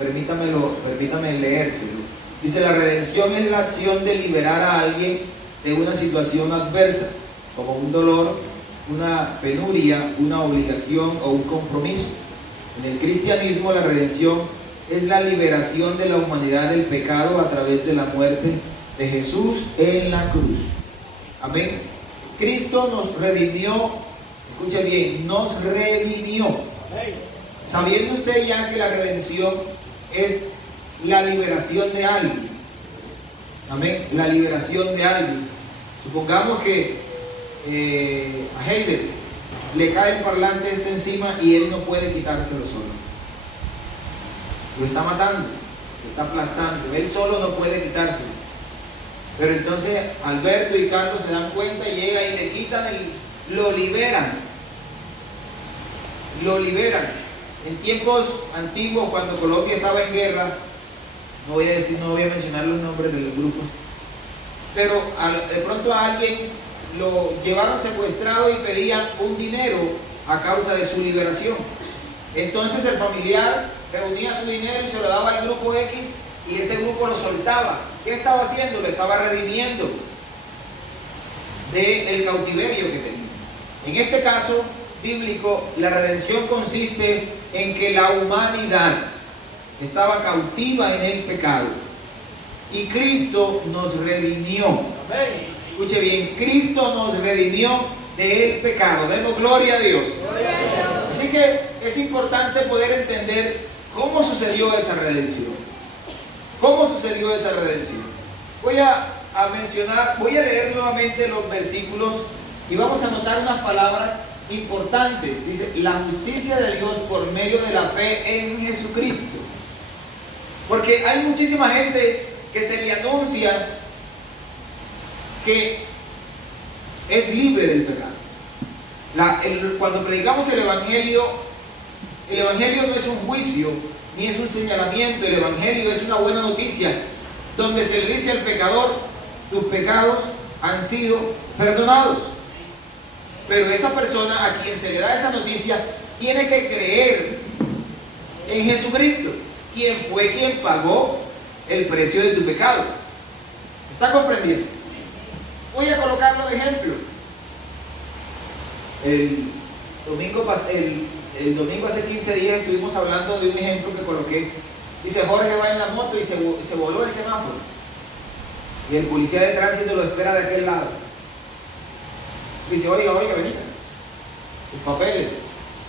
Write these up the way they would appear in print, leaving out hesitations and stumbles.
permítame leérselo. Dice: la redención es la acción de liberar a alguien de una situación adversa, como un dolor, una penuria, una obligación o un compromiso. En el cristianismo, la redención es la liberación de la humanidad del pecado a través de la muerte de Jesús en la cruz. Amén. Cristo nos redimió, escuche bien, nos redimió. ¿Sabiendo usted ya que la redención es la liberación de alguien? Amén, la liberación de alguien. Supongamos que a Heider le cae el parlante encima y él no puede quitárselo solo. Lo está matando, lo está aplastando, él solo no puede quitárselo. Pero entonces Alberto y Carlos se dan cuenta y llega y le quitan lo liberan. Lo liberan. En tiempos antiguos, cuando Colombia estaba en guerra, no voy a mencionar los nombres de los grupos, pero de pronto a alguien lo llevaron secuestrado y pedían un dinero a causa de su liberación. Entonces el familiar reunía su dinero y se lo daba al grupo X, y ese grupo lo soltaba. ¿Qué estaba haciendo? Lo estaba redimiendo del cautiverio que tenía. En este caso bíblico, la redención consiste en que la humanidad estaba cautiva en el pecado y Cristo nos redimió. Amén. Escuche bien, Cristo nos redimió del pecado. Demos gloria a Dios. Gloria a Dios. Así que es importante poder entender cómo sucedió esa redención. ¿Cómo sucedió esa redención? Voy a leer nuevamente los versículos y vamos a notar unas palabras importantes. Dice: la justicia de Dios por medio de la fe en Jesucristo. Porque hay muchísima gente que se le anuncia que es libre del pecado. Cuando predicamos el Evangelio no es un juicio ni es un señalamiento. El Evangelio es una buena noticia donde se le dice al pecador: tus pecados han sido perdonados. Pero esa persona a quien se le da esa noticia tiene que creer en Jesucristo, quien fue quien pagó el precio de tu pecado. ¿Está comprendiendo? Voy a colocarlo de ejemplo. El domingo hace 15 días estuvimos hablando de un ejemplo que coloqué. Dice: Jorge va en la moto y se voló el semáforo y el policía de tránsito lo espera de aquel lado. Dice: oiga, venga, sus papeles,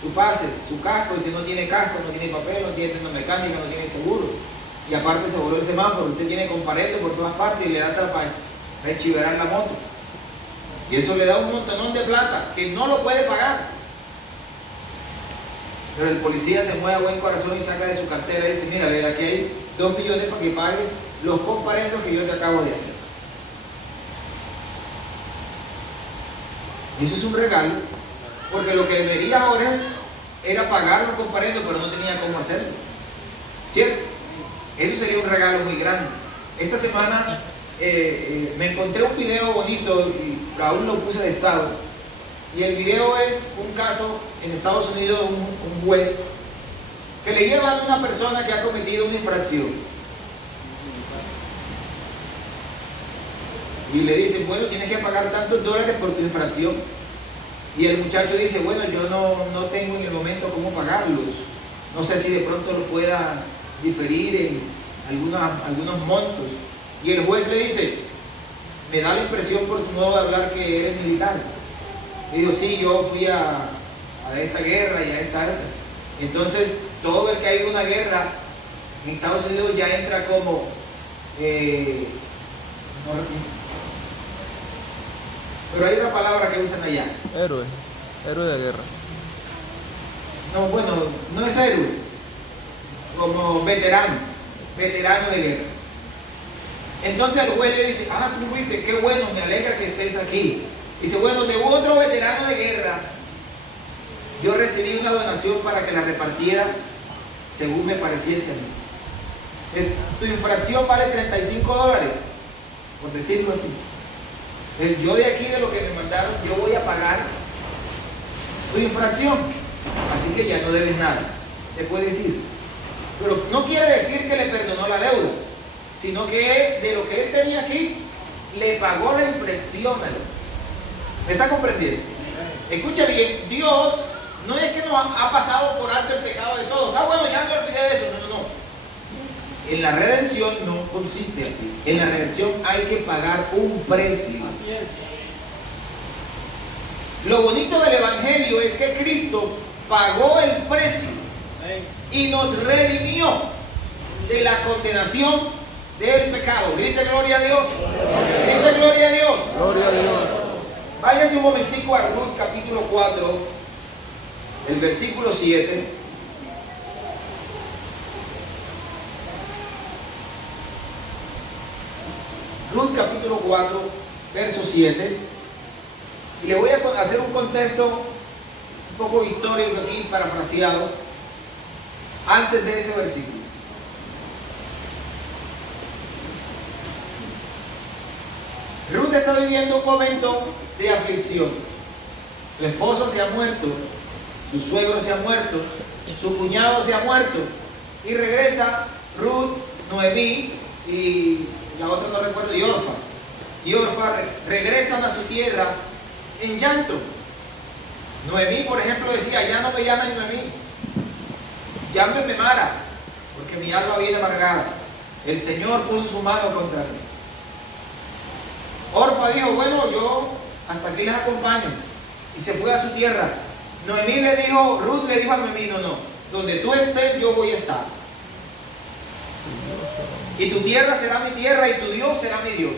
su pase, su casco. Y si no tiene casco, no tiene papel, no tiene mecánica, no tiene seguro, y aparte se voló el semáforo, usted tiene compareto por todas partes y le da para enchiverar la moto, y eso le da un montonón de plata que no lo puede pagar. Pero el policía se mueve a buen corazón y saca de su cartera y dice: mira, ve, aquí hay 2 millones para que pagues los comparendos que yo te acabo de hacer. Eso es un regalo, porque lo que debería ahora era pagar los comparendos, pero no tenía cómo hacerlo, ¿cierto? Eso sería un regalo muy grande. Esta semana me encontré un video bonito y aún lo puse de estado. Y el video es un caso en Estados Unidos, un juez que le llevan a una persona que ha cometido una infracción y le dicen: bueno, tienes que pagar tantos dólares por tu infracción. Y el muchacho dice: bueno, yo no tengo en el momento cómo pagarlos, no sé si de pronto lo pueda diferir en algunos montos. Y el juez le dice: me da la impresión por tu modo de hablar que eres militar. Y digo: sí, yo fui a esta guerra y a esta. Entonces, todo el que ha ido a una guerra en Estados Unidos ya entra como pero hay otra palabra que usan allá. Héroe de guerra. No, bueno, no es héroe, como veterano de guerra. Entonces el juez le dice: ah, tú fuiste, qué bueno, me alegra que estés aquí. Dice: bueno, de otro veterano de guerra yo recibí una donación para que la repartiera según me pareciese a mí. Tu infracción vale $35, por decirlo así. Yo de aquí, de lo que me mandaron, yo voy a pagar tu infracción, así que ya no debes nada. Te puedes ir. Pero no quiere decir que le perdonó la deuda, sino que de lo que él tenía aquí, le pagó la infracción al hombre. ¿Me está comprendiendo? Escuche bien, Dios no es que nos ha pasado por alto el pecado de todos. Ah, bueno, ya me olvidé de eso. No, no, no. En la redención no consiste así. En la redención hay que pagar un precio. Así es. Lo bonito del Evangelio es que Cristo pagó el precio y nos redimió de la condenación del pecado. Grite gloria a Dios. Grite gloria a Dios. Gloria a Dios. Váyase un momentico a Ruth capítulo 4, el versículo 7. Ruth capítulo 4, verso 7. Y le voy a hacer un contexto un poco histórico aquí, parafraseado, antes de ese versículo. Ruth está viviendo un momento de aflicción. Su esposo se ha muerto, su suegro se ha muerto, su cuñado se ha muerto, y regresa Ruth, Noemí y la otra no recuerdo, y Orfa. Y Orfa regresan a su tierra en llanto. Noemí, por ejemplo, decía: ya no me llamen Noemí, llámenme Mara, porque mi alma viene amargada. El Señor puso su mano contra mí. Orfa dijo: bueno, yo hasta aquí les acompaño, y se fue a su tierra. Noemí le dijo, Ruth le dijo a Noemí: no, no, donde tú estés yo voy a estar, y tu tierra será mi tierra y tu Dios será mi Dios.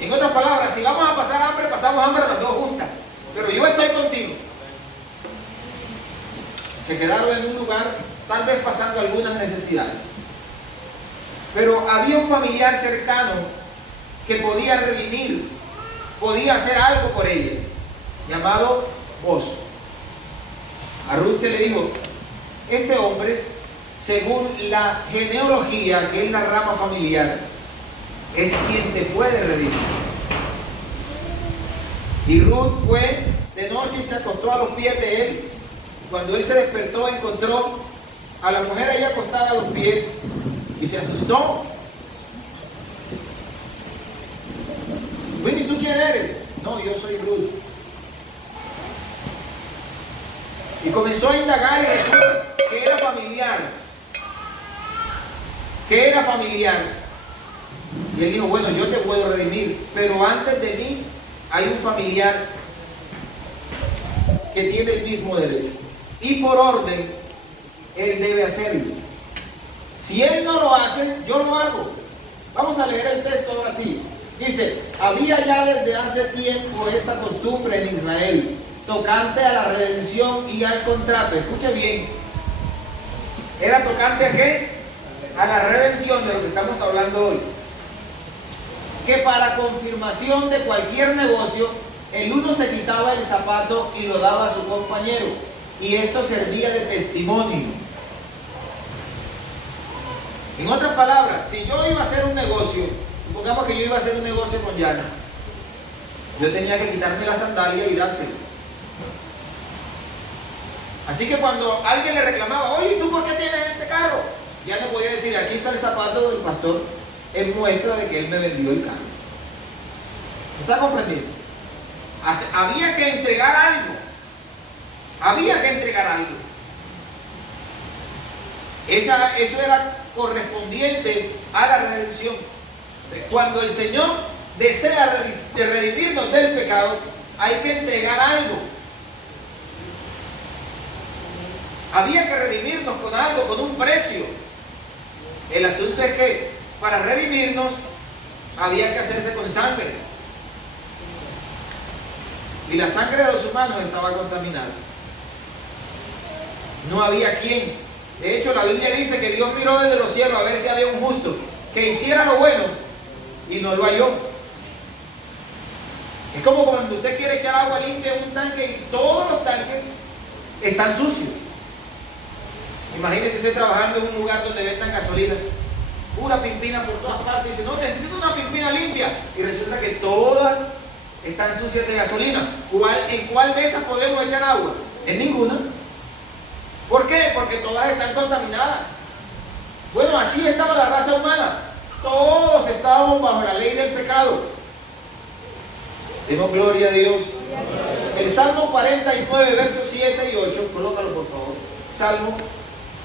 En otras palabras, si vamos a pasar hambre, pasamos hambre las dos juntas, pero yo estoy contigo. Se quedaron en un lugar, tal vez pasando algunas necesidades, pero había un familiar cercano que podía redimir, podía hacer algo por ellas, llamado Boaz. A Ruth se le dijo: este hombre, según la genealogía, que es la rama familiar, es quien te puede redimir. Y Ruth fue de noche y se acostó a los pies de él. Cuando él se despertó, encontró a la mujer ahí acostada a los pies y se asustó. Bueno, ¿y tú quién eres? No, yo soy Ruth. Y comenzó a indagar y resulta que era familiar. Que era familiar. Y él dijo: bueno, yo te puedo redimir, pero antes de mí hay un familiar que tiene el mismo derecho. Y por orden, él debe hacerlo. Si él no lo hace, yo lo hago. Vamos a leer el texto ahora sí. Dice: había ya desde hace tiempo esta costumbre en Israel, tocante a la redención y al contrato. Escuche bien. ¿Era tocante a qué? A la redención, de lo que estamos hablando hoy. Que para confirmación de cualquier negocio, el uno se quitaba el zapato y lo daba a su compañero, y esto servía de testimonio. En otras palabras, si yo iba a hacer un negocio, supongamos que yo iba a hacer un negocio con Yana, yo tenía que quitarme la sandalia y dársela. Así que cuando alguien le reclamaba: oye, ¿tú por qué tienes este carro? Ya no podía decir: aquí está el zapato del pastor, es muestra de que él me vendió el carro. ¿Me está comprendiendo? Había que entregar algo. Había que entregar algo. Eso era correspondiente a la redención. Cuando el Señor desea redimirnos del pecado, hay que entregar algo. Había que redimirnos con algo, con un precio. El asunto es que para redimirnos había que hacerse con sangre. Y la sangre de los humanos estaba contaminada. No había quien. De hecho, la Biblia dice que Dios miró desde los cielos a ver si había un justo que hiciera lo bueno y no lo halló. Es como cuando usted quiere echar agua limpia en un tanque y todos los tanques están sucios. Imagínese usted trabajando en un lugar donde vendan gasolina, pura pimpina por todas partes, y dice: no, necesito una pimpina limpia, y resulta que todas están sucias de gasolina. ¿En cuál de esas podemos echar agua? En ninguna. ¿Por qué? Porque todas están contaminadas. Bueno, así estaba la raza humana. Todos estábamos bajo la ley del pecado. Demos gloria a Dios. El Salmo 49, versos 7 y 8, colócalo por favor. Salmo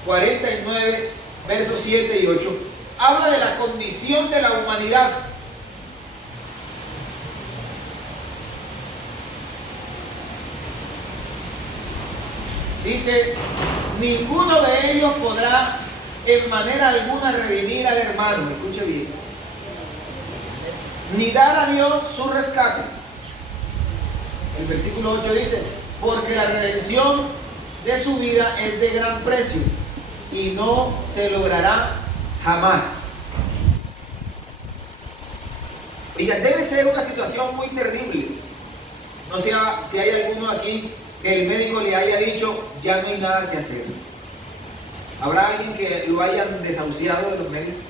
49, versos 7 y 8, habla de la condición de la humanidad. Dice, ninguno de ellos podrá en manera alguna redimir al hermano, escuche bien, ni dar a Dios su rescate. El versículo 8 dice, porque la redención de su vida es de gran precio y no se logrará jamás. Oiga, debe ser una situación muy terrible. No sé si hay alguno aquí que el médico le haya dicho, ya no hay nada que hacer. ¿Habrá alguien que lo hayan desahuciado de los médicos?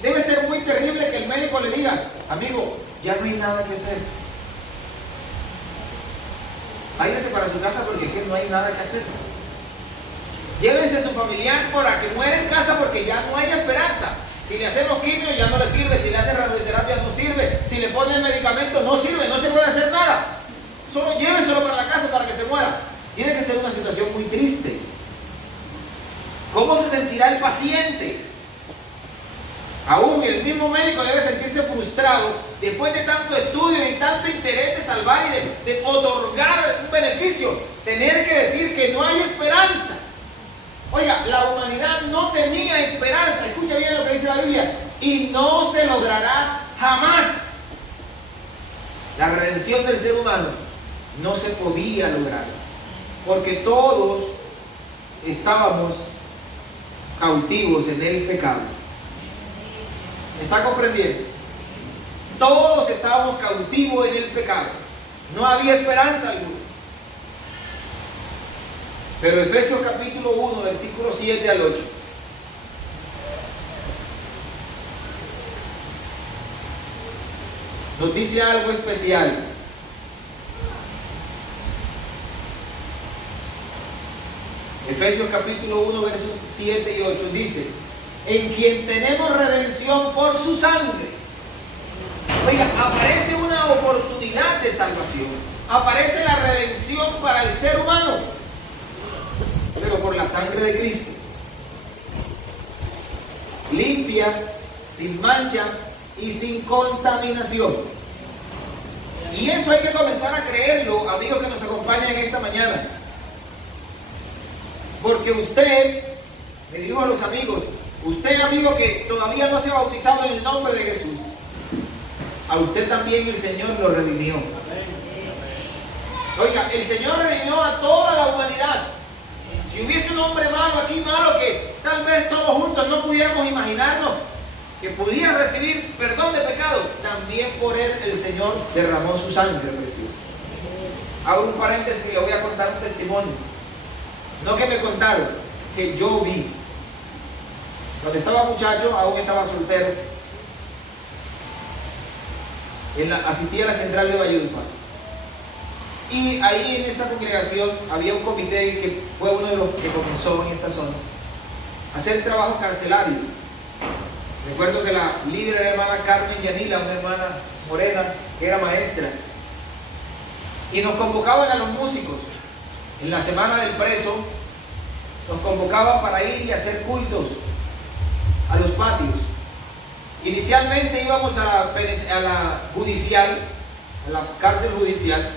Debe ser muy terrible que el médico le diga, amigo, ya no hay nada que hacer. Váyase para su casa porque es que no hay nada que hacer. Llévense a su familiar para que muera en casa porque ya no hay esperanza. Si le hacemos quimio ya no le sirve, si le hacen radioterapia no sirve, si le ponen medicamentos no sirve, no se puede hacer nada. Solo llévenselo para la casa para que se muera. Tiene que ser una situación muy triste. ¿Cómo se sentirá el paciente? Aún el mismo médico debe sentirse frustrado después de tanto estudio y tanto interés de salvar y de otorgar un beneficio. Tener que decir que no hay esperanza. Oiga, la humanidad no tenía esperanza. Escucha bien lo que dice la Biblia. Y no se logrará jamás. La redención del ser humano no se podía lograr. Porque todos estábamos cautivos en el pecado. ¿Está comprendiendo? Todos estábamos cautivos en el pecado. No había esperanza alguna. Pero Efesios capítulo 1, versículo 7 al 8. Nos dice algo especial. Efesios capítulo 1, versos 7 y 8 dice, en quien tenemos redención por su sangre. Oiga, aparece una oportunidad de salvación. Aparece la redención para el ser humano, pero por la sangre de Cristo. Limpia, sin mancha y sin contaminación. Y eso hay que comenzar a creerlo, amigos que nos acompañan en esta mañana. Porque usted, me dirijo a los amigos, usted amigo que todavía no se ha bautizado en el nombre de Jesús, a usted también el Señor lo redimió. Oiga, el Señor redimió a toda la humanidad. Si hubiese un hombre malo aquí, malo, que tal vez todos juntos no pudiéramos imaginarnos que pudiera recibir perdón de pecados, también por él el Señor derramó su sangre preciosa. Abro un paréntesis y le voy a contar un testimonio. No que me contaron, que yo vi. Cuando estaba muchacho, aún estaba soltero, asistía a la central de Valledupar. Y ahí en esa congregación había un comité que fue uno de los que comenzó en esta zona a hacer trabajo carcelario. Recuerdo que la líder era la hermana Carmen Yanila, una hermana morena que era maestra. Y nos convocaban a los músicos. En la semana del preso nos convocaban para ir y hacer cultos a los patios. Inicialmente íbamos a la judicial, a la cárcel judicial,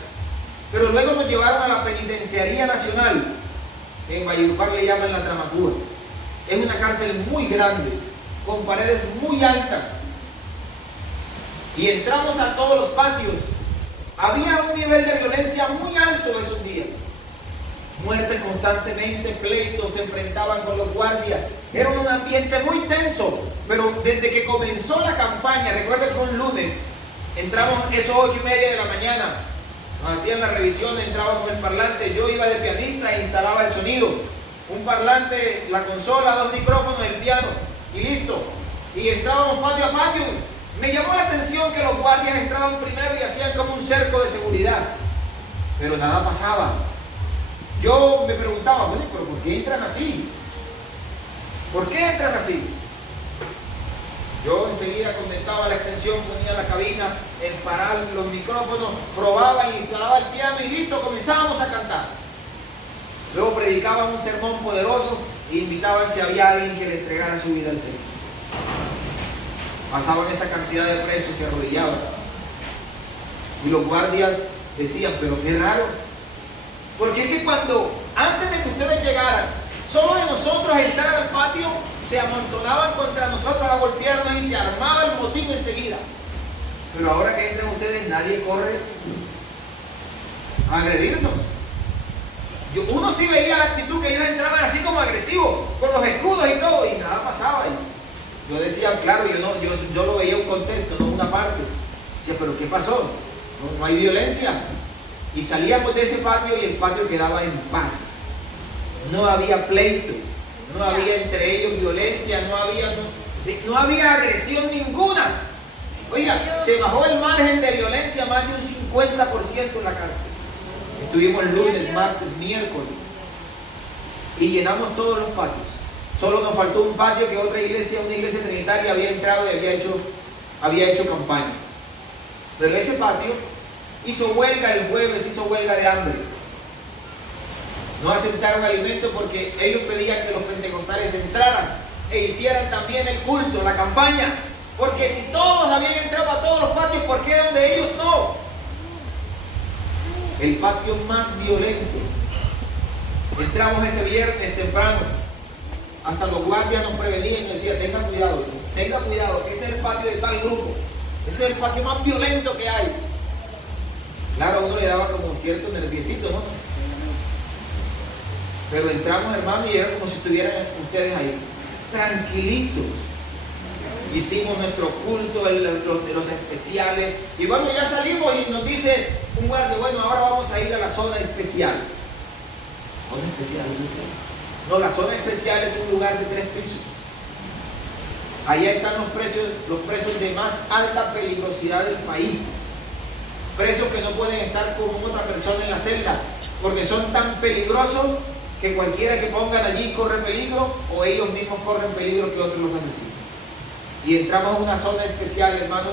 pero luego nos llevaron a la penitenciaría nacional. En Valledupar le llaman la Tramacúa. Es una cárcel muy grande, con paredes muy altas. Y entramos a todos los patios. Había un nivel de violencia muy alto esos días. Muertes constantemente, pleitos, se enfrentaban con los guardias. Era un ambiente muy tenso. Pero desde que comenzó la campaña, recuerdo que fue un lunes, entramos esos 8:30 de la mañana. Nos hacían la revisión, entrábamos en el parlante. Yo iba de pianista e instalaba el sonido. Un parlante, la consola, 2 micrófonos, el piano y listo. Y entrábamos patio a patio. Me llamó la atención que los guardias entraban primero y hacían como un cerco de seguridad. Pero nada pasaba. Yo me preguntaba, bueno, pero ¿por qué entran así? ¿Por qué entran así? enseguida conectaba la extensión, ponía la cabina, el parar los micrófonos, probaba y instalaba el piano y listo, comenzábamos a cantar. Luego predicaban un sermón poderoso e invitaban si había alguien que le entregara su vida al Señor. Pasaban esa cantidad de presos, se arrodillaban. Y los guardias decían, pero qué raro. Porque es que cuando, antes de que ustedes llegaran, solo de nosotros entrar al patio, se amontonaban contra nosotros a golpearnos y se armaba el motín enseguida. Pero ahora que entran ustedes, nadie corre a agredirnos. Uno sí veía la actitud que ellos entraban así como agresivos, con los escudos y todo, y nada pasaba. Yo decía, claro, yo lo veía un contexto, no una parte. Decía, pero ¿qué pasó? No hay violencia. Y salíamos de ese patio y el patio quedaba en paz. No había pleito, no había entre ellos violencia, no había agresión ninguna. Oiga, se bajó el margen de violencia más de un 50% en la cárcel. Estuvimos lunes, martes, miércoles y llenamos todos los patios. Solo nos faltó un patio que otra iglesia, una iglesia trinitaria había entrado y había hecho campaña. Pero ese patio hizo huelga el jueves, hizo huelga de hambre. No aceptaron alimento porque ellos pedían que los pentecostales entraran e hicieran también el culto, la campaña. Porque si todos habían entrado a todos los patios, ¿por qué donde ellos no? El patio más violento. Entramos ese viernes temprano. Hasta los guardias nos prevenían y nos decían, tenga cuidado, que ese es el patio de tal grupo. Ese es el patio más violento que hay. Claro, a uno le daba como cierto nerviosito, ¿no? Pero entramos, hermano, y era como si estuvieran ustedes ahí, tranquilitos. Hicimos nuestro culto, los especiales, y bueno, ya salimos y nos dice un guardia, bueno, ahora vamos a ir a la zona especial. ¿Zona especial es usted? No, la zona especial es un lugar de 3 pisos. Allá están los presos de más alta peligrosidad del país. Presos que no pueden estar con otra persona en la celda, porque son tan peligrosos que cualquiera que pongan allí corre peligro, o ellos mismos corren peligro que otros los asesinen. Y entramos a una zona especial, hermano,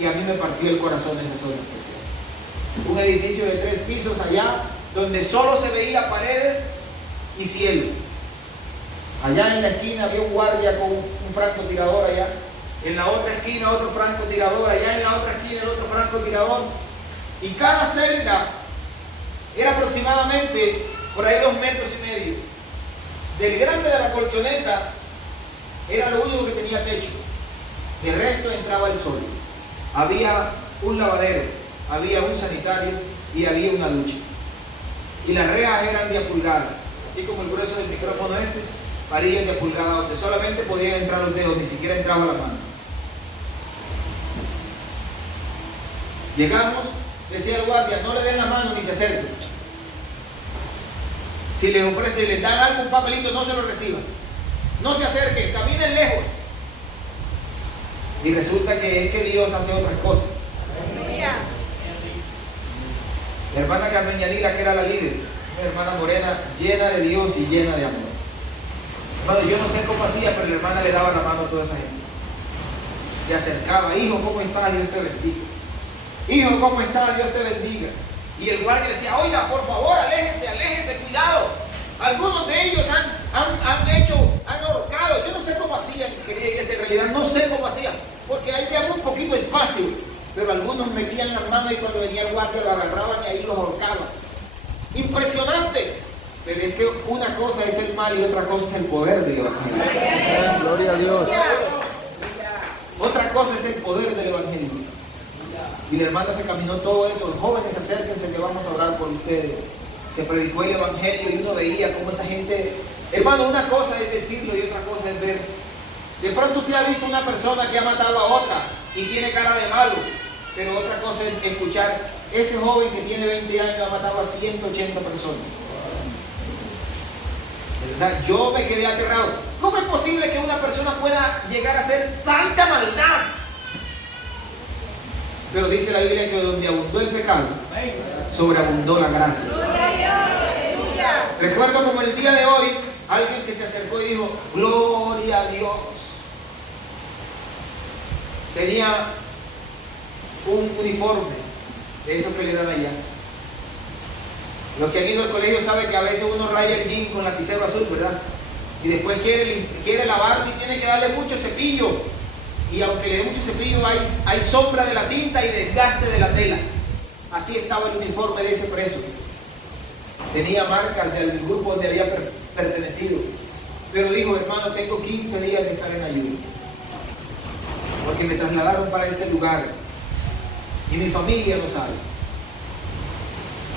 y a mí me partió el corazón esa zona especial. Un edificio de 3 pisos allá, donde solo se veía paredes y cielo. Allá en la esquina había un guardia con un francotirador allá. En la otra esquina otro francotirador. Allá en la otra esquina el otro francotirador. Y cada celda era aproximadamente por ahí 2,5 metros. Del grande de la colchoneta era lo único que tenía techo. El resto entraba el sol. Había un lavadero, había un sanitario y había una ducha. Y las rejas eran de a pulgada, así como el grueso del micrófono varillas de a pulgada, donde solamente podían entrar los dedos, ni siquiera entraba la mano. Llegamos, decía el guardia, no le den la mano ni se acerquen. Si les ofrecen, les dan algo, un papelito, no se lo reciban. No se acerquen, caminen lejos. Y resulta que es que Dios hace otras cosas. La hermana Carmen Yanila, que era la líder, una hermana morena, llena de Dios y llena de amor. Hermano, yo no sé cómo hacía, pero la hermana le daba la mano a toda esa gente. Se acercaba, hijo, ¿cómo estás? Dios te bendiga. Hijo, ¿cómo estás? Dios te bendiga. Y el guardia le decía, oiga, por favor, aléjese, cuidado. Algunos de ellos han ahorcado. Yo no sé cómo hacían, querida iglesia, en realidad no sé cómo hacían, porque ahí había muy poquito espacio. Pero algunos metían las manos y cuando venía el guardia lo agarraban y ahí los ahorcaban. Impresionante. Pero es que una cosa es el mal y otra cosa es el poder del evangelio. Gloria a Dios. Otra cosa es el poder del evangelio. Y la hermana se caminó todo eso. Los jóvenes, acérquense que vamos a orar por ustedes. Se predicó el evangelio y uno veía cómo esa gente... Hermano, una cosa es decirlo y otra cosa es ver. De pronto usted ha visto una persona que ha matado a otra y tiene cara de malo. Pero otra cosa es escuchar, ese joven que tiene 20 años ha matado a 180 personas. ¿Verdad? Yo me quedé aterrado. ¿Cómo es posible que una persona pueda llegar a hacer tanta maldad? Pero dice la Biblia que donde abundó el pecado, sobreabundó la gracia. Recuerdo como el día de hoy, alguien que se acercó y dijo, gloria a Dios. tenía un uniforme de esos que le dan allá. Los que han ido al colegio saben que a veces uno raya el jean con lapicero azul, ¿verdad? Y después quiere lavarlo y tiene que darle mucho cepillo. Y aunque le dé mucho cepillo, hay sombra de la tinta y desgaste de la tela. Así estaba el uniforme de ese preso. Tenía marcas del grupo donde había pertenecido. Pero dijo: hermano, tengo 15 días de estar en ayuno, porque me trasladaron para este lugar y mi familia lo sabe.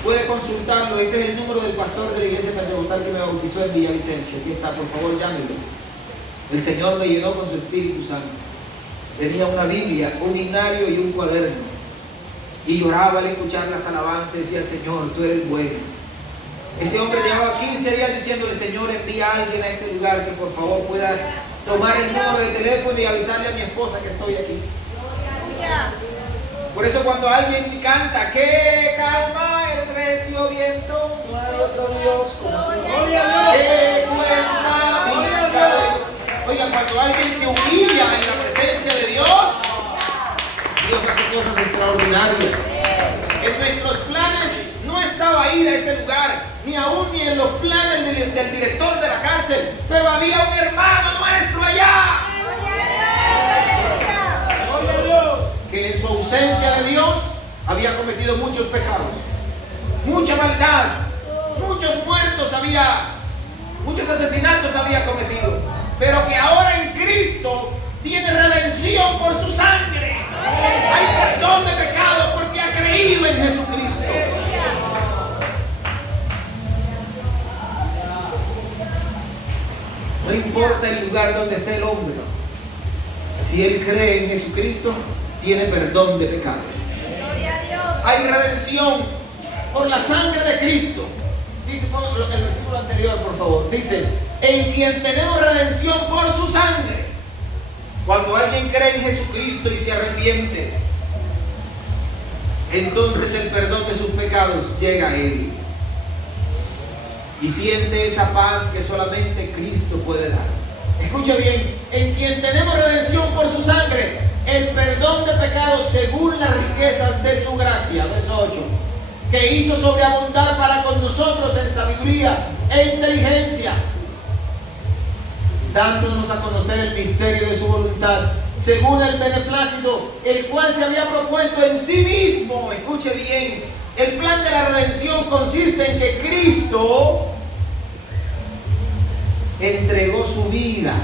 Puede consultarlo. Este es el número del pastor de la iglesia pentecostal que me bautizó en Villavicencio. Aquí está, por favor, llámenlo. El Señor me llenó con su Espíritu Santo. Tenía una Biblia, un himnario y un cuaderno, y lloraba al escuchar las alabanzas y decía: Señor, tú eres bueno. Ese hombre llevaba 15 días diciéndole: Señor, envía a alguien a este lugar que por favor pueda tomar el número de teléfono y avisarle a mi esposa que estoy aquí. Por eso cuando alguien canta: que calma el recio viento, no hay otro Dios como tú, que cuenta mis cadenas. Oiga, cuando alguien se humilla en la presencia de Dios, Dios hace cosas extraordinarias. En nuestros planes no estaba ir a ese lugar, ni aún ni en los planes del director de la cárcel, pero había un hermano nuestro allá, que en su ausencia de Dios había cometido muchos pecados, mucha maldad, muchos muertos muchos asesinatos había cometido, pero que ahora en Cristo tiene redención por su sangre. Hay perdón de pecados porque ha creído en Jesucristo. No importa el lugar donde esté el hombre, si él cree en Jesucristo, tiene perdón de pecados. Hay redención por la sangre de Cristo. Dice el versículo anterior, por favor. Dice: en quien tenemos redención por su sangre. Cuando alguien cree en Jesucristo y se arrepiente, entonces el perdón de sus pecados llega a él y siente esa paz que solamente Cristo puede dar. Escuche bien: en quien tenemos redención por su sangre, el perdón de pecados según las riquezas de su gracia. Verso 8: que hizo sobreabundar para con nosotros en sabiduría e inteligencia, dándonos a conocer el misterio de su voluntad, según el beneplácito, el cual se había propuesto en sí mismo. Escuche bien: el plan de la redención consiste en que Cristo entregó su vida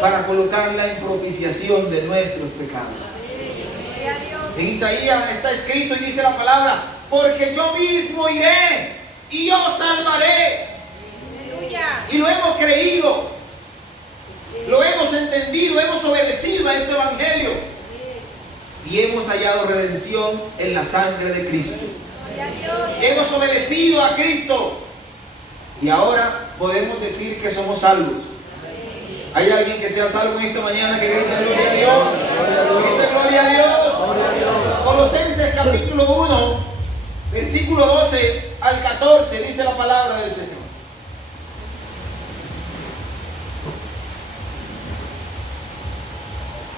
para colocarla en propiciación de nuestros pecados. En Isaías está escrito y dice la palabra: porque yo mismo iré y yo salvaré. Y lo hemos creído, lo hemos entendido, hemos obedecido a este evangelio y hemos hallado redención en la sangre de Cristo. Hemos obedecido a Cristo y ahora podemos decir que somos salvos. ¿Hay alguien que sea salvo en esta mañana que grite gloria a Dios? Grite gloria a Dios. Colosenses capítulo 1, versículo 12 al 14 dice la palabra del Señor.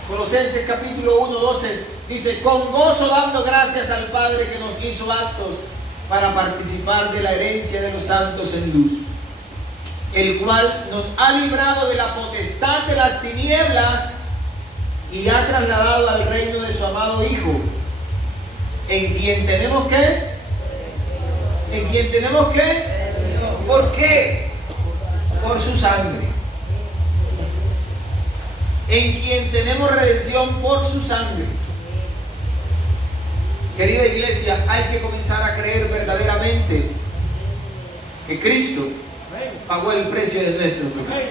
Colosenses capítulo 1, 12 dice: con gozo dando gracias al Padre que nos hizo aptos para participar de la herencia de los santos en luz, el cual nos ha librado de la potestad de las tinieblas y ha trasladado al reino de su amado Hijo, en quien tenemos ¿qué? En quien tenemos ¿qué? ¿Por qué? Por su sangre. En quien tenemos redención por su sangre. Querida iglesia, hay que comenzar a creer verdaderamente que Cristo pagó el precio de nuestro pecado.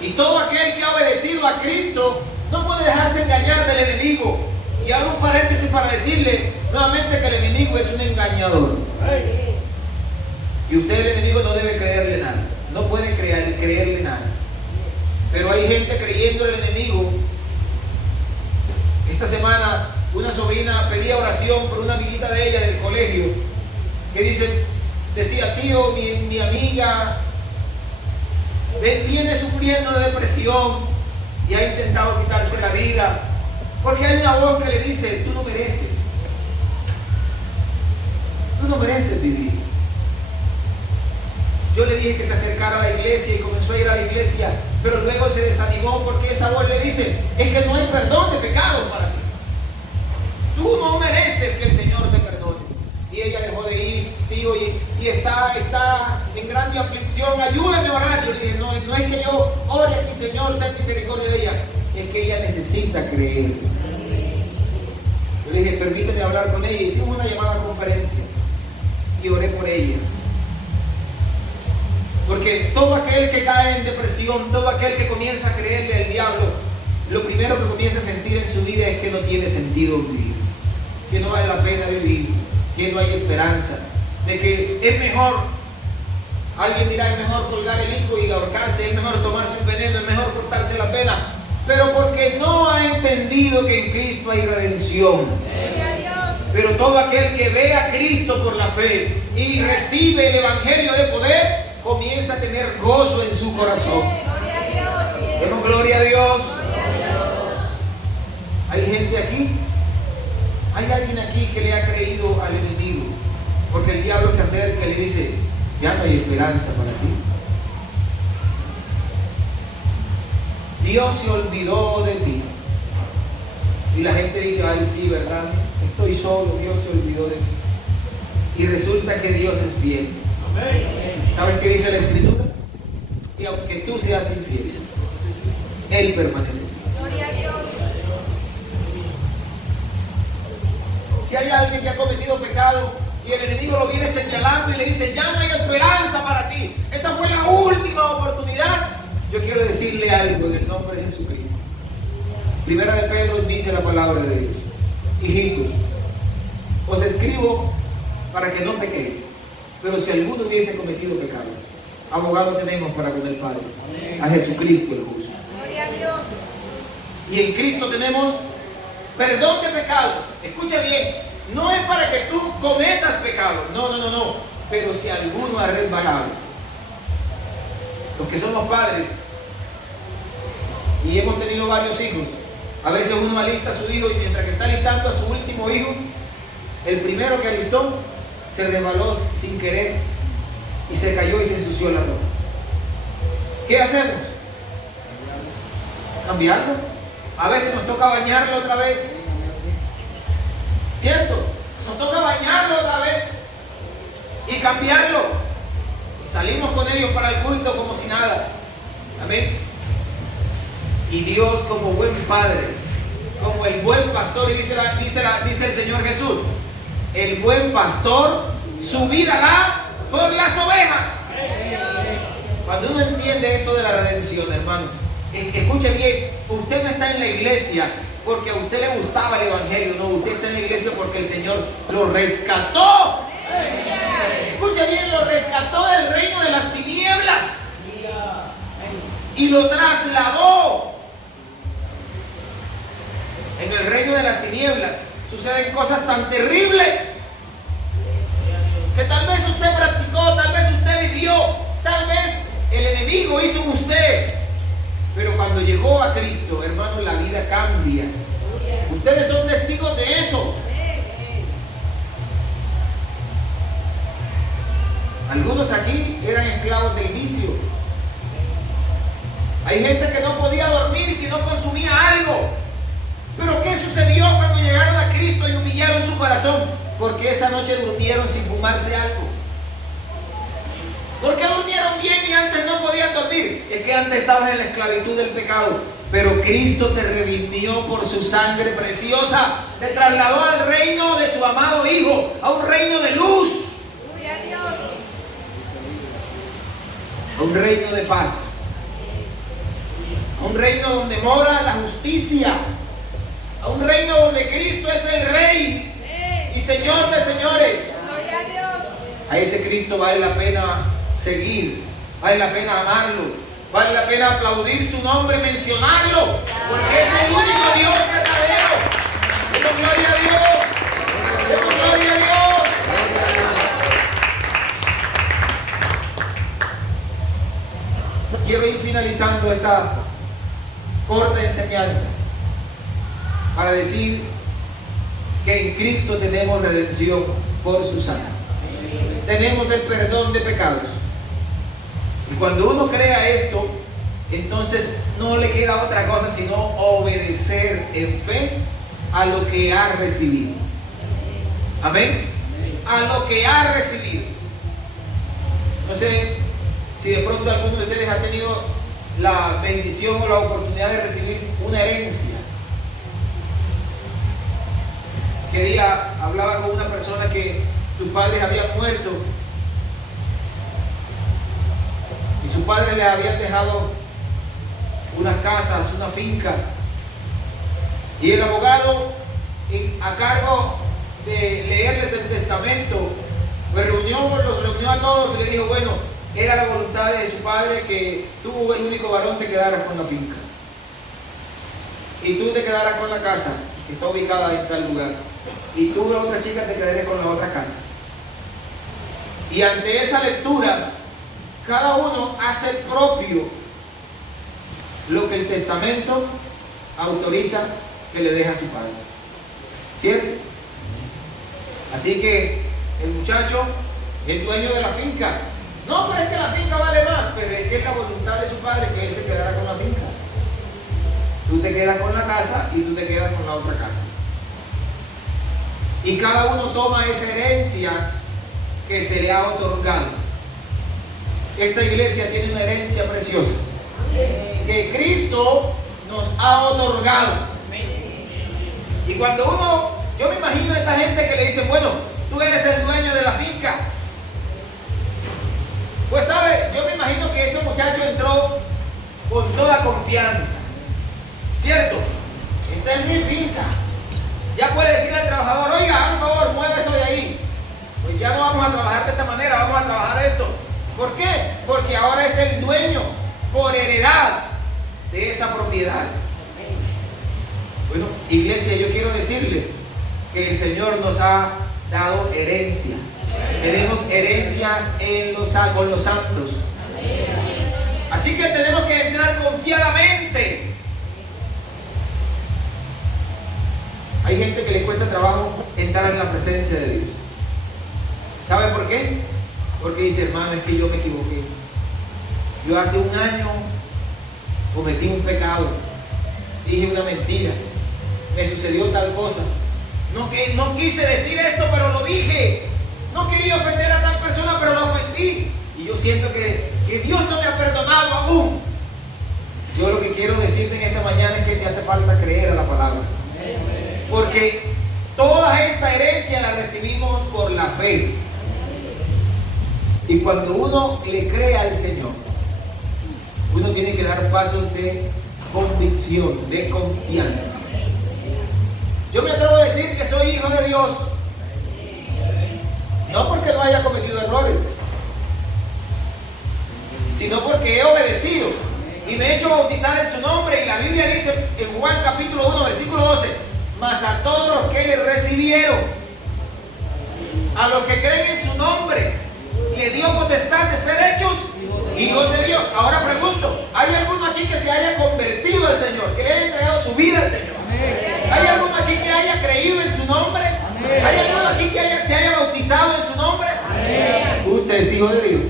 Y todo aquel que ha obedecido a Cristo no puede dejarse engañar del enemigo. Y abro un paréntesis para decirle nuevamente que el enemigo es un engañador. Y usted, el enemigo, no debe creerle nada. No puede creerle nada. Pero hay gente creyendo al enemigo. Esta semana una sobrina pedía oración por una amiguita de ella del colegio que decía: tío, mi amiga viene sufriendo de depresión y ha intentado quitarse la vida, porque hay una voz que le dice: tú no mereces vivir. Yo le dije que se acercara a la iglesia y comenzó a ir a la iglesia, pero luego se desanimó porque esa voz le dice: es que no hay perdón de pecados para ti. Tú no mereces que el Señor te perdone. Y ella dejó de ir, digo, y está en grande aflicción. Ayúdame a orar. Yo le dije: no es que yo ore a mi Señor, ten misericordia de ella, es que ella necesita creer. Yo le dije: permíteme hablar con ella. Hicimos una llamada a conferencia y oré por ella. Porque todo aquel que cae en depresión, todo aquel que comienza a creerle al diablo, lo primero que comienza a sentir en su vida es que no tiene sentido vivir, que no vale la pena vivir, que no hay esperanza, de que es mejor, alguien dirá, es mejor colgar el higo y ahorcarse, es mejor tomarse un veneno, es mejor cortarse la pena, pero porque no ha entendido que en Cristo hay redención. Pero todo aquel que ve a Cristo por la fe y recibe el evangelio de poder, comienza a tener gozo en su corazón. Demos gloria a Dios. Hay gente aquí, hay alguien aquí que le ha creído al enemigo, porque el diablo se acerca y le dice: ya no hay esperanza para ti. Dios se olvidó de ti. Y la gente dice: ay, sí, verdad, estoy solo, Dios se olvidó de mí. Y resulta que Dios es fiel. ¿Saben qué dice la Escritura? Y aunque tú seas infiel, Él permanece fiel. Gloria a Dios. Si hay alguien que ha cometido pecado y el enemigo lo viene señalando y le dice: ya no hay esperanza para ti, esta fue la última oportunidad, yo quiero decirle algo en el nombre de Jesucristo. Primera de Pedro dice la palabra de Dios: hijitos, os escribo para que no pequéis, pero si alguno hubiese cometido pecado, abogado tenemos para con el Padre, a Jesucristo el justo. Gloria a Dios. Y en Cristo tenemos perdón de pecado. Escucha bien, no es para que tú cometas pecado, no, pero si alguno ha resbalado, los que somos padres y hemos tenido varios hijos, a veces uno alista a su hijo y mientras que está alistando a su último hijo, el primero que alistó se resbaló sin querer y se cayó y se ensució la ropa. ¿Qué hacemos? ¿Cambiarlo? A veces nos toca bañarlo otra vez, ¿cierto? Nos toca bañarlo otra vez y cambiarlo, y salimos con ellos para el culto como si nada. Amén. Y Dios, como buen padre, como el buen pastor, y dice el Señor Jesús: el buen pastor su vida da por las ovejas. Cuando uno entiende esto de la redención, hermano, escuche bien, usted no está en la iglesia porque a usted le gustaba el evangelio, no, usted está en la iglesia porque el Señor lo rescató. Escuche bien, lo rescató del reino de las tinieblas y lo trasladó. En el reino de las tinieblas suceden cosas tan terribles que tal vez usted practicó, tal vez usted vivió, tal vez el enemigo hizo en usted. Pero cuando llegó a Cristo, hermano, la vida cambia. Ustedes son testigos de eso. Algunos aquí eran esclavos del vicio. Hay gente que no podía dormir si no consumía algo. Pero ¿qué sucedió cuando llegaron a Cristo y humillaron su corazón? Porque esa noche durmieron sin fumarse algo. ¿Por qué durmieron bien y antes no podían dormir? Es que antes estabas en la esclavitud del pecado, pero Cristo te redimió por su sangre preciosa, te trasladó al reino de su amado Hijo, a un reino de luz, a un reino de paz, a un reino donde mora la justicia, a un reino donde Cristo es el Rey y Señor de señores. A ese Cristo vale la pena seguir, vale la pena amarlo, vale la pena aplaudir su nombre, mencionarlo, porque es el único Dios verdadero. Demos gloria a Dios, demos gloria a Dios. quiero ir finalizando esta corta enseñanza para decir que en Cristo tenemos redención por su sangre. Tenemos el perdón de pecados. Y cuando uno crea esto, entonces no le queda otra cosa sino obedecer en fe a lo que ha recibido. Amén. A lo que ha recibido. No sé si de pronto alguno de ustedes ha tenido la bendición o la oportunidad de recibir una herencia. Que día hablaba con una persona que sus padres habían muerto y sus padres les habían dejado unas casas, una finca, y el abogado a cargo de leerles el testamento pues los reunió a todos y les dijo: bueno, era la voluntad de su padre que tú, el único varón, te quedaras con la finca y tú te quedaras con la casa que está ubicada en tal lugar, y tú, la otra chica, te quedarías con la otra casa. Y ante esa lectura, cada uno hace propio lo que el testamento autoriza que le deja a su padre, ¿cierto? Así que el muchacho, el dueño de la finca, no, pero es que la finca vale más, pero es que es la voluntad de su padre que él se quedara con la finca. Tú te quedas con la casa y tú te quedas con la otra casa. Y cada uno toma esa herencia que se le ha otorgado. Esta iglesia tiene una herencia preciosa que Cristo nos ha otorgado. Y cuando yo me imagino a esa gente que le dice: bueno, tú eres el dueño de la finca. Pues sabe, yo me imagino que ese muchacho entró con toda confianza, ¿cierto? Esta es mi finca. Ya puede decirle al trabajador: oiga, por favor, mueve eso de ahí. Pues ya no vamos a trabajar de esta manera, vamos a trabajar esto. ¿Por qué? Porque ahora es el dueño por heredad de esa propiedad. Bueno, iglesia, yo quiero decirle que el Señor nos ha dado herencia. Tenemos herencia con los santos. Así que tenemos que entrar confiadamente. Hay gente que le cuesta trabajo entrar en la presencia de Dios. ¿Sabe por qué? Porque dice: hermano, es que yo me equivoqué. Yo hace un año cometí un pecado, dije una mentira, me sucedió tal cosa. No quise decir esto, pero lo dije. No quería ofender a tal persona, pero lo ofendí. Y yo siento que Dios no me ha perdonado aún. Yo lo que quiero decirte en esta mañana es que te hace falta creer a la palabra. Porque toda esta herencia la recibimos por la fe. Y cuando uno le cree al Señor, uno tiene que dar pasos de convicción, de confianza. Yo me atrevo a decir que soy hijo de Dios, no porque no haya cometido errores, sino porque he obedecido y me he hecho bautizar en su nombre. Y la Biblia dice en Juan capítulo 1 versículo 12: mas a todos los que le recibieron, a los que creen en su nombre, le dio potestad de ser hechos hijos de Dios. Ahora pregunto: ¿hay alguno aquí que se haya convertido al Señor, que le haya entregado su vida al Señor? ¿Hay alguno aquí que haya creído en su nombre? ¿Hay alguno aquí que se haya bautizado en su nombre? Usted es hijo de Dios.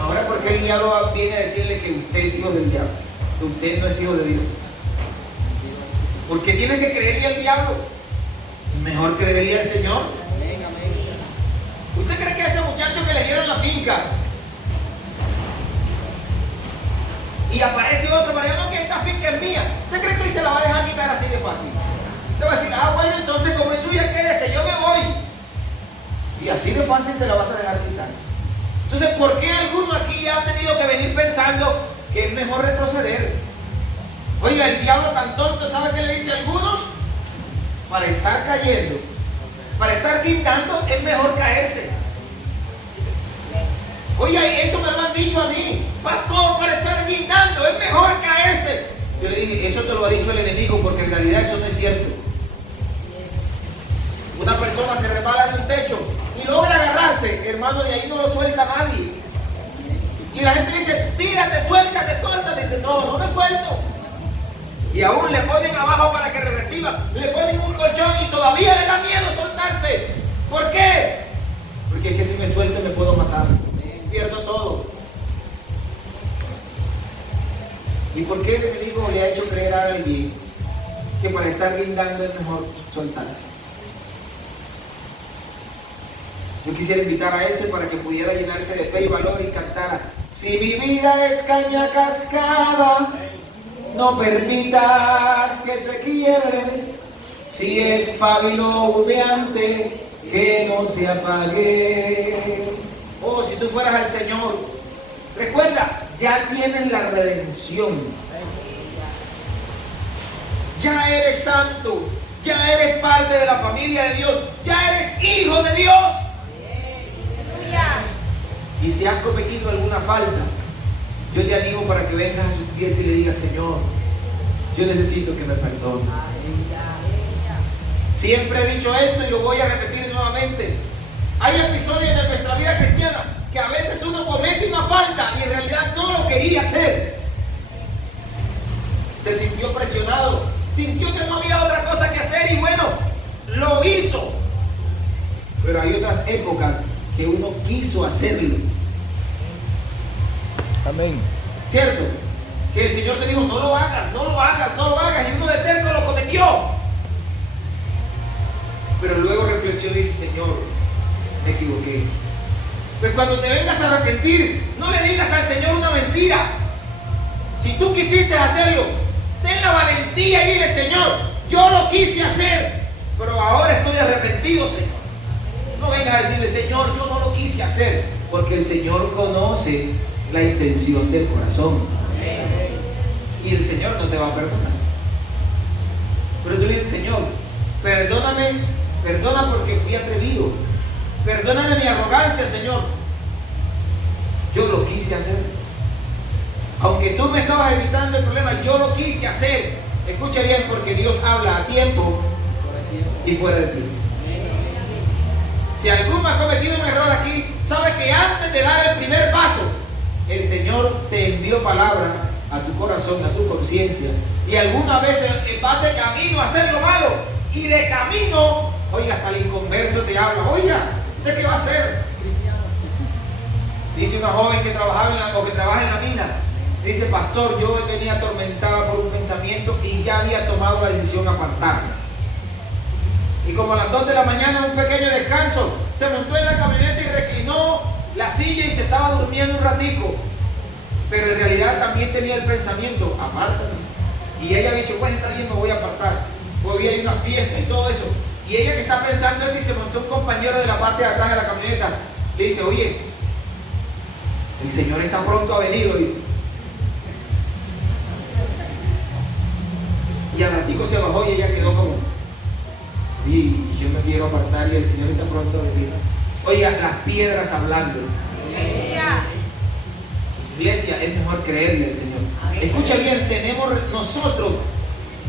Ahora, ¿por qué el diablo viene a decirle que usted es hijo del diablo? Que usted no es hijo de Dios. ¿Por qué tiene que creerle al diablo? Es mejor creerle al Señor. ¿Usted cree que a ese muchacho que le dieron la finca y aparece otro para decir: no, que esta finca es mía? ¿Usted cree que él se la va a dejar quitar así de fácil? Usted va a decir: ah, bueno, entonces como es suya, quédese, yo me voy. Y así de fácil te la vas a dejar quitar. Entonces, ¿por qué alguno aquí ha tenido que venir pensando que es mejor retroceder? Oiga, el diablo tan tonto, ¿sabe qué le dice a algunos? Para estar cayendo, para estar quitando, es mejor caerse. Oye, eso me lo han dicho a mí: pastor, para estar guindando es mejor caerse. Yo le dije: eso te lo ha dicho el enemigo, porque en realidad eso no es cierto. Una persona se resbala de un techo y logra agarrarse, hermano, de ahí no lo suelta nadie. Y la gente dice, tírate, suéltate, suéltate. Dice, no, no me suelto. Y aún le ponen abajo para que reciba. Le ponen un colchón y todavía le da miedo soltarse. ¿Por qué? Porque es que si me suelto me puedo matar. Pierdo todo. ¿Y por qué el enemigo le ha hecho creer a alguien que para estar guindando es mejor soltarse? Yo quisiera invitar a ese para que pudiera llenarse de fe y valor y cantara: si mi vida es caña cascada, no permitas que se quiebre. Si es pábilo humeante, que no se apague. Oh, si tú fueras al Señor, recuerda, ya tienes la redención. Ya eres santo, ya eres parte de la familia de Dios, ya eres hijo de Dios. Y si has cometido alguna falta, yo te animo para que vengas a sus pies y le digas: Señor, yo necesito que me perdones. Siempre he dicho esto y lo voy a repetir nuevamente. Hay episodios de nuestra vida cristiana que a veces uno comete una falta y en realidad no lo quería hacer. Se sintió presionado, sintió que no había otra cosa que hacer y bueno, lo hizo. Pero hay otras épocas que uno quiso hacerlo. Amén. ¿Cierto? Que el Señor te dijo: no lo hagas, no lo hagas, no lo hagas, y uno de terco lo cometió. Pero luego reflexionó y dice: Señor, me equivoqué. Pues cuando te vengas a arrepentir, no le digas al Señor una mentira. Si tú quisiste hacerlo, ten la valentía y dile: Señor, yo lo quise hacer, pero ahora estoy arrepentido, Señor. No vengas a decirle: Señor, yo no lo quise hacer, porque el Señor conoce la intención del corazón. Y el Señor no te va a perdonar. Pero tú le dices: Señor, perdóname, perdona porque fui atrevido. Perdóname mi arrogancia, Señor. Yo lo quise hacer. Aunque tú me estabas evitando el problema, yo lo quise hacer. Escucha bien, porque Dios habla a tiempo y fuera de tiempo. Si alguno ha cometido un error aquí, sabe que antes de dar el primer paso, el Señor te envió palabra a tu corazón, a tu conciencia. Y algunas veces vas de camino a hacer lo malo. Y de camino, oiga, hasta el inconverso te habla: oiga, ¿usted qué va a hacer? Dice una joven que trabaja en la mina. Dice: pastor, yo venía atormentada por un pensamiento y ya había tomado la decisión de apartarla. Y como a las 2 de la mañana, un pequeño descanso, se montó en la camioneta y reclinó la silla y se estaba durmiendo un ratico. Pero en realidad también tenía el pensamiento: apártame. Y ella había dicho: bueno, está bien, me voy a apartar. Hoy hay una fiesta y todo eso. Y ella que está pensando esto, y se montó un compañero de la parte de atrás de la camioneta. Le dice: oye, el Señor está pronto a venir hoy. Y al ratico se bajó y ella quedó como: y yo me quiero apartar y el Señor está pronto a venir. Oiga, las piedras hablando. Iglesia, es mejor creerle al Señor. Escucha bien, nosotros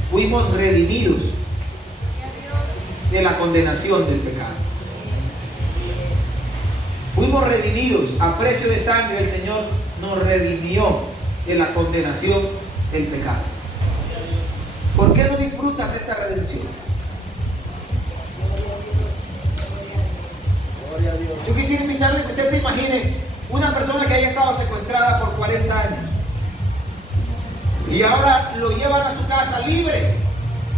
fuimos redimidos de la condenación del pecado. Fuimos redimidos a precio de sangre. El Señor nos redimió de la condenación del pecado. ¿Por qué no disfrutas esta redención? Yo quisiera invitarle que usted se imagine una persona que haya estado secuestrada por 40 años y ahora lo llevan a su casa libre.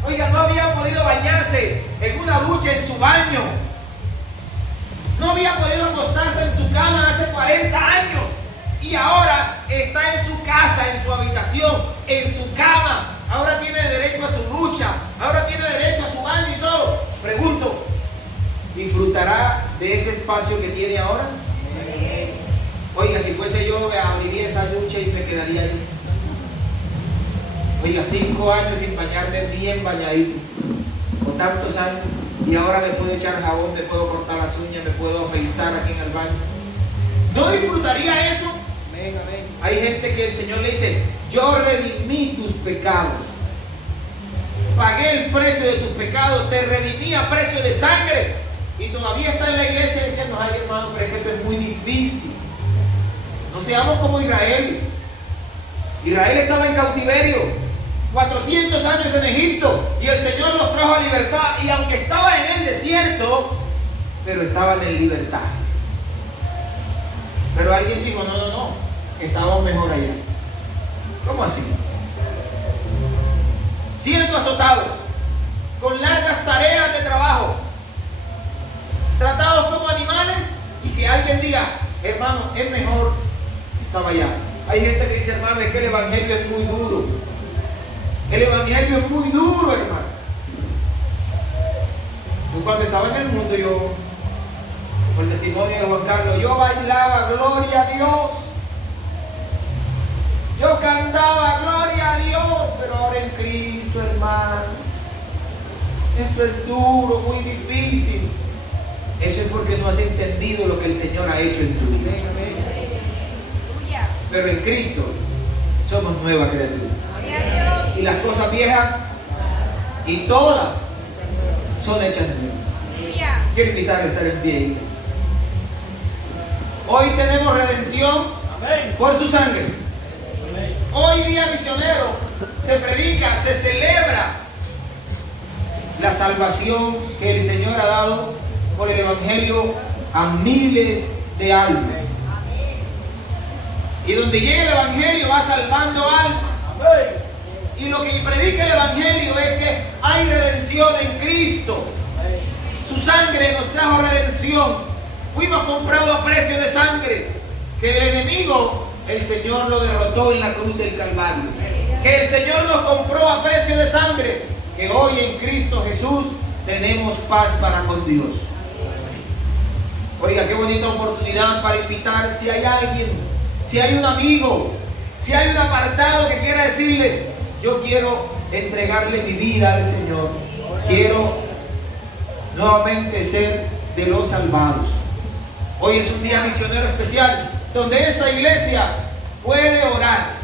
Oiga, no había podido bañarse en una ducha en su baño, no había podido acostarse en su cama hace 40 años y ahora está en su casa, en su habitación, en su cama. Ahora tiene derecho a su ducha, ahora tiene derecho a su baño y todo. Pregunto: ¿disfrutará de ese espacio que tiene ahora? Oiga, si fuese yo, abriría esa ducha y me quedaría ahí. Oiga, 5 años sin bañarme bien bañadito, o tantos años, y ahora me puedo echar jabón, me puedo cortar las uñas, me puedo afeitar aquí en el baño. ¿No disfrutaría eso? Hay gente que el Señor le dice: yo redimí tus pecados, pagué el precio de tus pecados, te redimí a precio de sangre. Y todavía está en la iglesia diciendo: ay, hermano, pero es que esto es muy difícil. No seamos como Israel. Israel estaba en cautiverio, 400 años en Egipto, y el Señor los trajo a libertad. Y aunque estaba en el desierto, pero estaban en libertad. Pero alguien dijo, no, estábamos mejor allá. ¿Cómo así? Siendo azotados, con largas tareas de trabajo, tratados como animales, y que alguien diga, hermano, es mejor, estaba allá. Hay gente que dice, hermano, es que el evangelio es muy duro. El evangelio es muy duro, hermano. Yo cuando estaba en el mundo, por el testimonio de Juan Carlos, yo bailaba gloria a Dios. Yo cantaba gloria a Dios, pero ahora en Cristo, hermano, esto es duro, muy difícil. Eso es porque no has entendido lo que el Señor ha hecho en tu vida. Pero en Cristo somos nueva criatura. Y las cosas viejas y todas son hechas nuevas. Quiero invitarle a estar en pie, iglesia. Hoy tenemos redención por su sangre. Hoy día misionero se predica, se celebra la salvación que el Señor ha dado por el evangelio a miles de almas. Y donde llega el evangelio va salvando almas. Y lo que predica el evangelio es que hay redención en Cristo. Su sangre nos trajo redención. Fuimos comprados a precio de sangre. Que el enemigo, el Señor lo derrotó en la cruz del Calvario. Que el Señor nos compró a precio de sangre. Que hoy en Cristo Jesús tenemos paz para con Dios. Oiga, qué bonita oportunidad para invitar, si hay alguien, si hay un amigo, si hay un apartado que quiera decirle, yo quiero entregarle mi vida al Señor. Quiero nuevamente ser de los salvados. Hoy es un día misionero especial, donde esta iglesia puede orar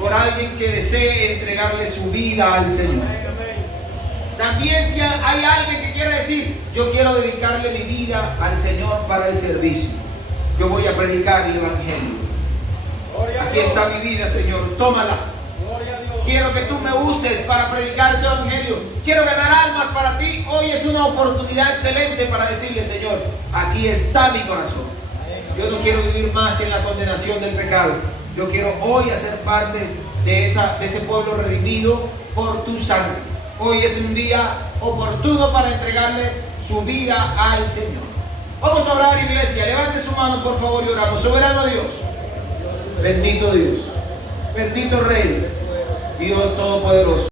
por alguien que desee entregarle su vida al Señor. También si hay alguien que quiera decir, yo quiero dedicarle mi vida al Señor para el servicio, yo voy a predicar el evangelio. Aquí está mi vida, Señor, tómala. Quiero que tú me uses para predicar tu evangelio. Quiero ganar almas para ti. Hoy es una oportunidad excelente para decirle, Señor, aquí está mi corazón. Yo no quiero vivir más en la condenación del pecado. Yo quiero hoy hacer parte de ese pueblo redimido por tu sangre. Hoy es un día oportuno para entregarle su vida al Señor. Vamos a orar, iglesia. Levante su mano, por favor, y oramos. Soberano Dios, bendito Dios, bendito Rey, Dios Todopoderoso.